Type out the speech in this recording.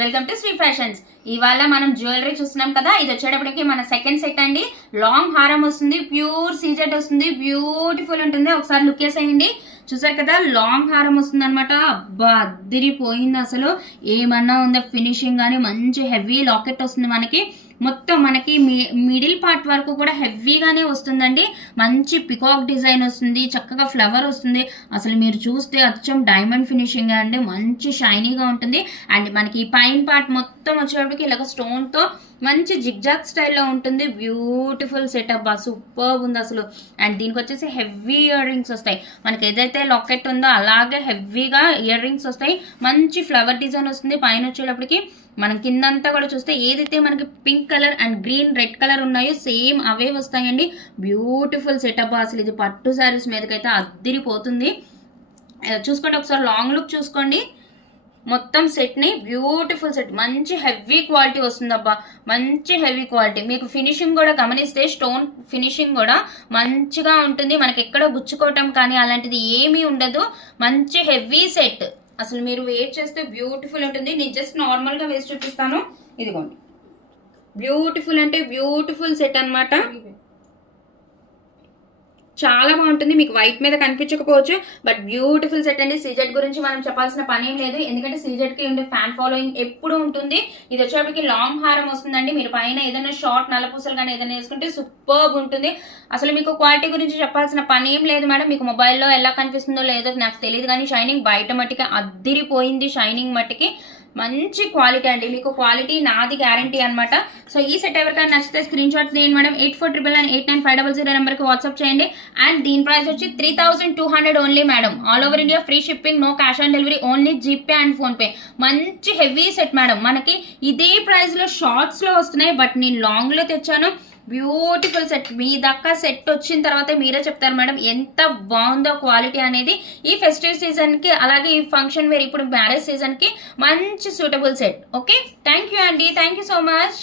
Welcome to Shri fashions. ఇవాళ మనం jewellery చూస్తున్నాం కదా, ఇది వచ్చేటప్పటికి మన సెకండ్ సెట్ అండి. లాంగ్ హారం వస్తుంది, ప్యూర్ సీజెట్ వస్తుంది, బ్యూటిఫుల్ ఉంటుంది. ఒకసారి లుక్ వేసేయండి. చూసారు కదా, లాంగ్ హారం వస్తుంది అనమాట. అబ్బా అదిరిపోయింది అసలు. ఏమన్నా ఉందా ఫినిషింగ్ కానీ, మంచి హెవీ లాకెట్ వస్తుంది మనకి. మొత్తం మనకి మిడిల్ పార్ట్ వరకు కూడా హెవీగానే వస్తుందండి. మంచి పికాక్ డిజైన్ వస్తుంది, చక్కగా ఫ్లవర్ వస్తుంది. అసలు మీరు చూస్తే అచ్చం డైమండ్ ఫినిషింగ్ అండి, మంచి షైనీగా ఉంటుంది. అండ్ మనకి పైన పార్ట్ మొత్తం వచ్చేటప్పటికి ఇలాగ స్టోన్తో మంచి జిగ్జాగ్ స్టైల్లో ఉంటుంది. బ్యూటిఫుల్ సెటప్, సూపర్ ఉంది అసలు. అండ్ దీనికి వచ్చేసి హెవీ ఇయర్ రింగ్స్ వస్తాయి. మనకి ఏదైతే లాకెట్ ఉందో అలాగే హెవీగా ఇయర్ రింగ్స్ వస్తాయి. మంచి ఫ్లవర్ డిజైన్ వస్తుంది. పైన వచ్చేటప్పటికి మనం కిందంతా కూడా చూస్తే ఏదైతే మనకి pink colour and green red colour ఉన్నాయో సేమ్ అవే వస్తాయండి. బ్యూటిఫుల్ సెటప్ అసలు. ఇది పట్టు శారీస్ మీదకైతే అద్దిరిపోతుంది. చూసుకోండి ఒకసారి లాంగ్ లుక్ చూసుకోండి. మొత్తం సెట్ని బ్యూటిఫుల్ సెట్, మంచి హెవీ క్వాలిటీ వస్తుంది అబ్బా, మంచి హెవీ క్వాలిటీ. మీకు ఫినిషింగ్ కూడా గమనిస్తే స్టోన్ ఫినిషింగ్ కూడా మంచిగా ఉంటుంది. మనకి ఎక్కడ గుచ్చుకోవటం కానీ అలాంటిది ఏమీ ఉండదు. మంచి హెవీ సెట్. అసలు మీరు వెయిట్ చేస్తే బ్యూటిఫుల్ ఉంటుంది. నేను జస్ట్ నార్మల్గా వేసి చూపిస్తాను. ఇదిగోండి, బ్యూటిఫుల్ అంటే బ్యూటిఫుల్ సెట్ అనమాట. చాలా బాగుంటుంది. మీకు వైట్ మీద కనిపించకపోవచ్చు, బట్ బ్యూటిఫుల్ సెట్ అండి. సీజెట్ గురించి మనం చెప్పాల్సిన పని ఏం లేదు, ఎందుకంటే సీజెట్కి ఉండే ఫ్యాన్ ఫాలోయింగ్ ఎప్పుడు ఉంటుంది. ఇది వచ్చేప్పటికి లాంగ్ హారం వస్తుందండి. మీరు పైన ఏదైనా షార్ట్ నల్లపూసలు కానీ ఏదైనా వేసుకుంటే సూపర్బ్ ఉంటుంది. అసలు మీకు క్వాలిటీ గురించి చెప్పాల్సిన పని ఏం లేదు మేడం. మీకు మొబైల్లో ఎలా కనిపిస్తుందో లేదో నాకు తెలియదు, కానీ షైనింగ్ బయట మట్టికి అద్దిరిపోయింది. షైనింగ్ మట్టికి మంచి క్వాలిటీ అండి. మీకు క్వాలిటీ నాది గ్యారంటీ అనమాట. సో ఈ సెట్ ఎవరికైనా నచ్చితే స్క్రీన్ షాట్ తీయండి మేడం. 8499899500 నెంబర్కి వాట్సాప్ చేయండి. అండ్ దీని ప్రైస్ వచ్చి 3200 only madam. All over India free shipping, no cash on delivery, only GPay and PhonePe. మంచి హెవీ సెట్ మేడం. మనకి ఇదే ప్రైస్లో షార్ట్స్లో వస్తున్నాయి, బట్ నేను లాంగ్లో తెచ్చాను. Beautiful set. మీ దాకా సెట్ వచ్చిన తర్వాత మీరే చెప్తారు మేడం ఎంత బాగుందో క్వాలిటీ అనేది. ఈ ఫెస్టివ్ సీజన్కి అలాగే ఈ ఫంక్షన్ వేర్ ఇప్పుడు మ్యారేజ్ సీజన్కి మంచి suitable set. Okay, thank you అండి, థ్యాంక్ యూ సో మచ్.